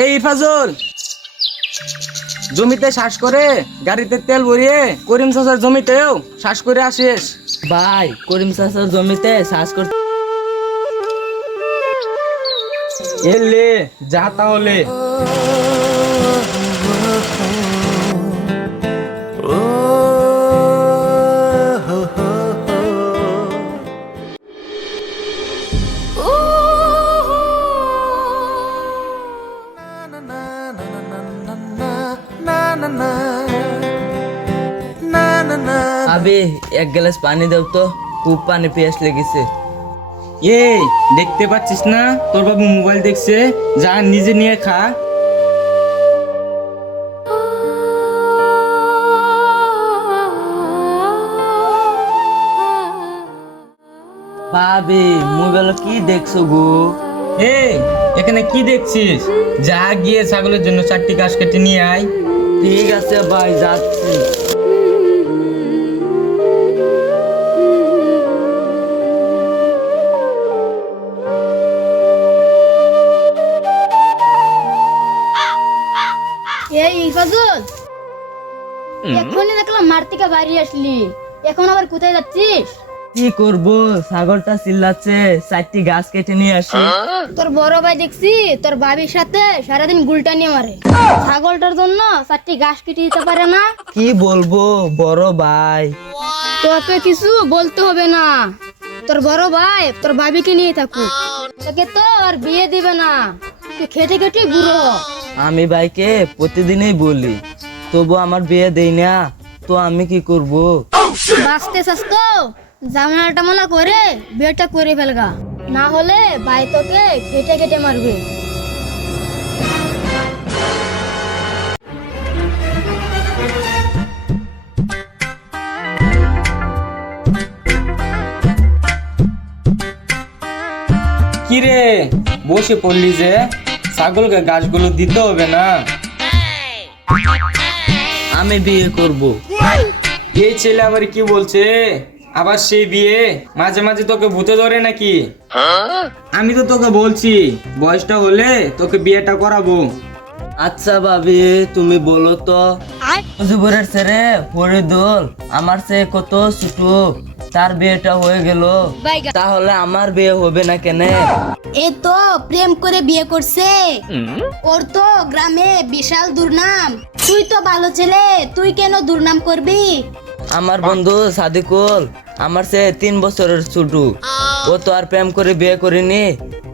এই ইরফাজুল, জমিতে শ্বাস করে গাড়িতে তেল ভরিয়ে করিম চাচার জমিতেও শ্বাস করে আসিস। ভাই করিম চাচার জমিতে শ্বাস করতে এলে যা তাহলে। আবে এক গ্লাস পানি দাও তো, খুব পানি পিয়াস লেগেছে। এই দেখতে পাচ্ছিস না তোর বাবু মোবাইল দেখছে, যা নিজে নিয়ে খা। ভাবি মোবাইল কি দেখছো গো? এই এখানে কি দেখছিস? যা গিয়ে ছাগলের জন্য 4টি ঘাস কেটে নিয়ে আয়। ঠিক আছে ভাই, যাচ্ছি। এই ইফাজুল, এখনই দেখলাম মাঠ থেকে বাড়ি আসলি, এখন আবার কোথায় যাচ্ছিস? কি করব, ছাগলটা চিল্লাচ্ছে, 4টি গাছ কেটে নিয়ে আসি। তোর বড় ভাই দেখছি তোর বাবির সাথে সারাদিন গুলটা নিয়ে মারে, ছাগলটার জন্য 4টি ঘাস কেটে দিতে পারে না? কি বলবো বড় ভাই। তোকে কিছু বলতে হবে না, তোর বড় ভাই তোর বাবিকে নিয়ে থাকুক, তোকে তো আর বিয়ে দিবে না, তুই খেটে খেটে বুড়ো হ। আমি ভাইকে প্রতিদিনই বলি, তবু আমার বিয়ে দেই না, তো আমি কি করব? বাঁচতে চাস তো জামালা টামালা করে বিয়েটা করে ফেলগা, না হলে ভাই তোকে খেটে খেটে মারবে। কি রে বসে পড়লি যে? ছাগলকে ঘাসগুলো দিতে হবে না? আমি বিয়ে করব। এই ছেলে আবার কি বলছে? আবার সেই বিয়ে? মাঝে মাঝে তোকে ভূতে ধরে নাকি? আমি তো তোকে বলছি বয়সটা হলে তোকে বিয়েটা করাবো। আচ্ছা ভাবি, তুমি বলো তো, জুবরের ছেলে ফরিদুল আমার চেয়ে কত ছোট, তার বিয়েটা হয়ে গেল, তাহলে আমার বিয়ে হবে না কেন? এ তো প্রেম করে বিয়ে করছে, ওর তো গ্রামে বিশাল দুর্নাম, তুই তো ভালো ছেলে, তুই কেন দুর্নাম করবি? আমার বন্ধু সাদিকুল আমার চেয়ে 3 বছরের ছোট, ও তো আর প্রেম করে বিয়ে করেনি,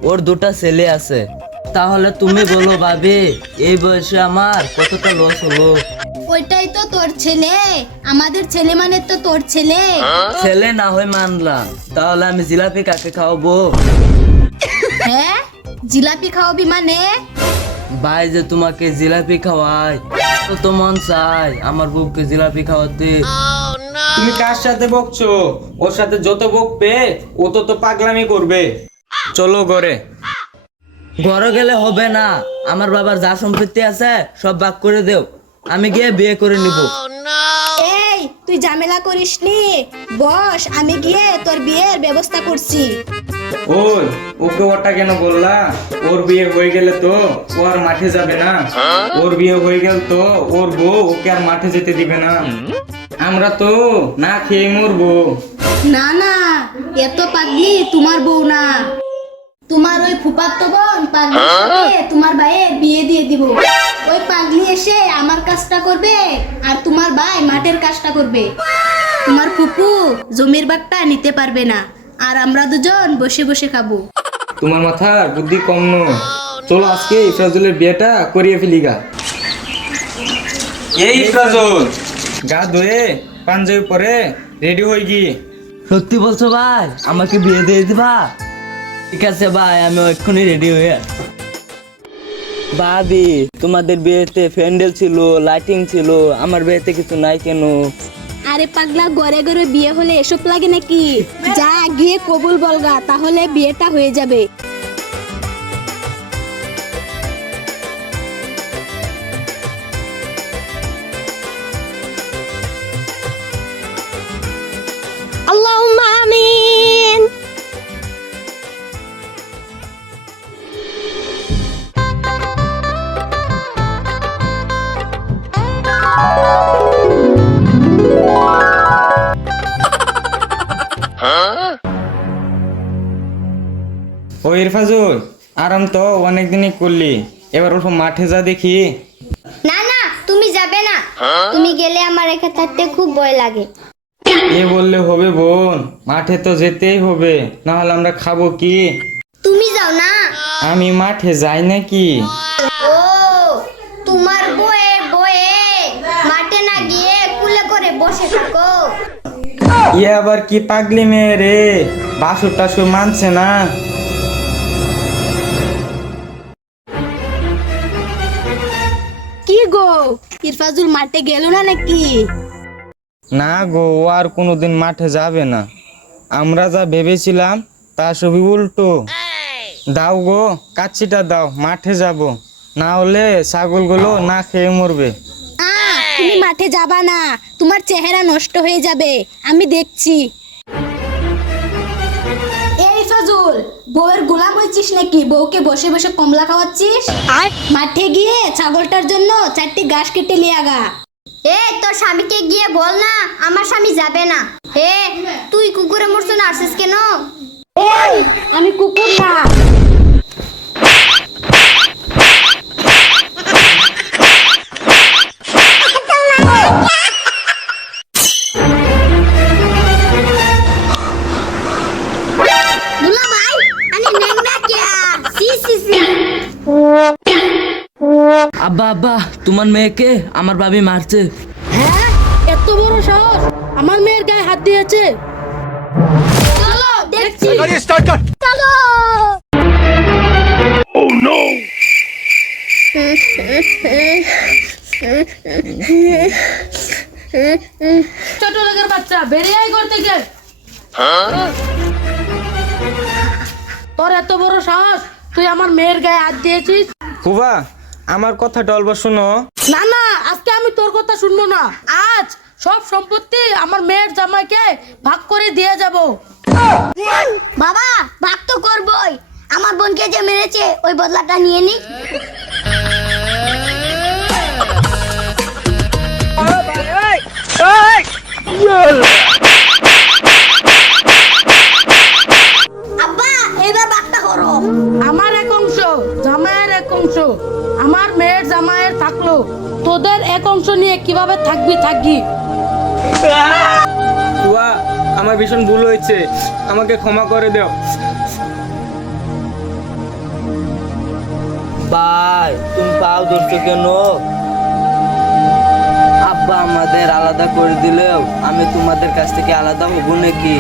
ওর 2টা ছেলে আছে। তাহলে তুমি বলো ভাবি, এই বয়সে আমার কতটা লস হলো? ওইটাই তো তোর ছেলে, আমাদের ছেলে মানে তো তোর ছেলে। ছেলে না হয় মানলাম, তাহলে আমি জিলাপি কাকে খাওয়াবো? হ্যাঁ, জিলাপি খাওয়াবি মানে? ভাই যে তোমাকে জিলাপি খাওয়ায়, তো মন চাই আমার বউকে জিলাপি খাওয়াতে। তুমি কার সাথে বকছো? ওর সাথে যত বকবে ও তো পাগলামি করবে। চলো ঘরে। ঘরে গেলে হবে না, আমার বাবার যা সম্পত্তি আছে সব ভাগ করে দেও, আমি গিয়ে বিয়ে করে নিব। এই তুই ঝামেলা করিসনি, বস, আমি গিয়ে তোর বিয়ের ব্যবস্থা করছি। ওই ওকে ওটা কেন বললা? ওর বিয়ে হয়ে গেলে তো ও আর মাঠে যাবে না। ওর বিয়ে হয়ে গেল তো ওর বউ ওকে আর মাঠে যেতে দিবে না। আমরা তো না খেয়ে মরবো। না না, এত পাগলি তোমার বউ না, তোমার ওই ফুফাতো বোন পাগলি তোমার ভাইয়ের বিয়ে দিয়ে দিব। ওই পাগলি এসে আমার কাজটা করবে আর তোমার ভাই মাঠের কাজটা করবে। তোমার ফুপু জমির ভাগটা নিতে পারবে না, আর আমরা দুজন বসে বসে খাবো। তোমার মাথার বুদ্ধি কম নয়। চলো আজকে ইফরাজুলের বিয়েটা করিয়ে ফেলি গা। এই ইফরাজুল, গা ধুয়ে পাঞ্জাবি পরে রেডি হয়ে গিয়ে। সত্যি বলছো ভাই, আমাকে বিয়ে দিয়ে দিবা? ঠিক আছে ভাই, আমি এক্ষুনি রেডি হয়ে। ভাবি তোমাদের বিয়েতে প্যান্ডেল ছিল, লাইটিং ছিল, আমার বিয়েতে কিছু নাই কেন? আরে পাগলা, ঘরে ঘরে বিয়ে হলে এসব লাগে নাকি? যা গিয়ে কবুল বলগা, তাহলে বিয়েটা হয়ে যাবে। আল্লাহুম্মা আমিন। ইরফাজুল, আরাম তো অনেকদিনই করলি, এবার ওঠো মাঠে যা দেখি। না না, তুমি যাবে না। তুমি গেলে আমার একা থাকতে খুব ভয় লাগে। এ বললে হবে বোন, মাঠে তো যেতেই হবে, না হলে আমরা খাবো কি? তুমি যাও না। আমি মাঠে যাই নাকি? ও, তোমার বয়ে বয়ে মাঠে না গিয়ে কুলে করে বসে থাকো। ইয়ে আবার কি পাগলি মেয়ে রে, বাসুর টাসুর মানছে না। কি গো, ইরফাজুল মাঠে গেল না নাকি? না গো, ও আর কোনোদিন মাঠে যাবে না। আমরা যা ভেবেছিলাম তা সবই উল্টো। দাও গো, কাচ্চিটা দাও, মাঠে যাব, না হলে ছাগলগুলো না খেয়ে মরবে। তুমি মাঠে যাবা না, তোমার চেহারা নষ্ট হয়ে যাবে, আমি দেখছি। এই ফাজুল, বউয়ের গোলাম হয়েছিস নাকি? বউকে বসে বসে কমলা খাওয়াচ্ছিস? মাঠে গিয়ে ছাগলটার জন্য 4টি ঘাস কেটে নিয়ে আগা। তোর স্বামীকে গিয়ে বল না আমার স্বামী যাবে না। তুই কুকুরে মরছো না, আসিস কেন? আমি কুকুর না। আব্বা আব্বা, তোমার মেয়েকে আমার ভাবি মারছে। হ্যাঁ, এত বড় সাহস, আমার মেয়ের গায়ে হাত দিয়েছে। চলো দেখছি। চলো। ছোট লোকের বাচ্চা, বেরিয়ে আয় ঘর থেকে। তোর এত বড় সাহস, তুই আমার মেয়ের গায়ে হাত দিয়েছিস? ফুবা, আমার কথাটা অল্প শোনো। না না, আজকে আমি তোর কথা শুনবো না। আজ সব সম্পত্তি আমার মেয়ের জামাইকে ভাগ করে দিয়ে যাব। বাবা, ভাগ তো করবই, আমার বোনকে যে মেরেছে ওই বদলাটা নিয়ে নি। আব্বা, এবার ভাগটা করো। আমার এক অংশ, জামাইয়ের এক অংশ, আমার মেয়ের জামাইয়ের থাকলো, তোদের এক অংশ নিয়ে কিভাবে থাকবি? ফুয়া, আমার ভীষণ ভুল হয়েছে, আমাকে ক্ষমা করে দাও। ভাই, তুমি পাও ধরছো কেন? আব্বা আমাদের আলাদা করে দিলেও আমি তোমাদের কাছ থেকে আলাদা হব নাকি?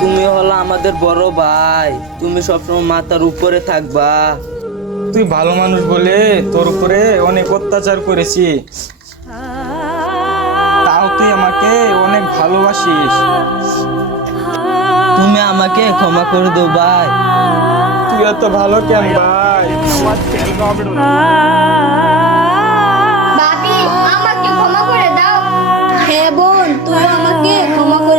তুমি হলো আমাদের বড় ভাই, তুমি সবসময় মাথার উপরে থাকবা। তুই ভালো মানুষ বলে তোর উপরে অনেক অত্যাচার করেছি, তাও তুই আমাকে অনেক ভালোবাসিস। তুমি আমাকে ক্ষমা করে দাও ভাই। তুই এত ভালো কেন ভাই? বাবি, আমাকে ক্ষমা করে দাও। হ্যাঁ বোন, তুই আমাকে ক্ষমা করে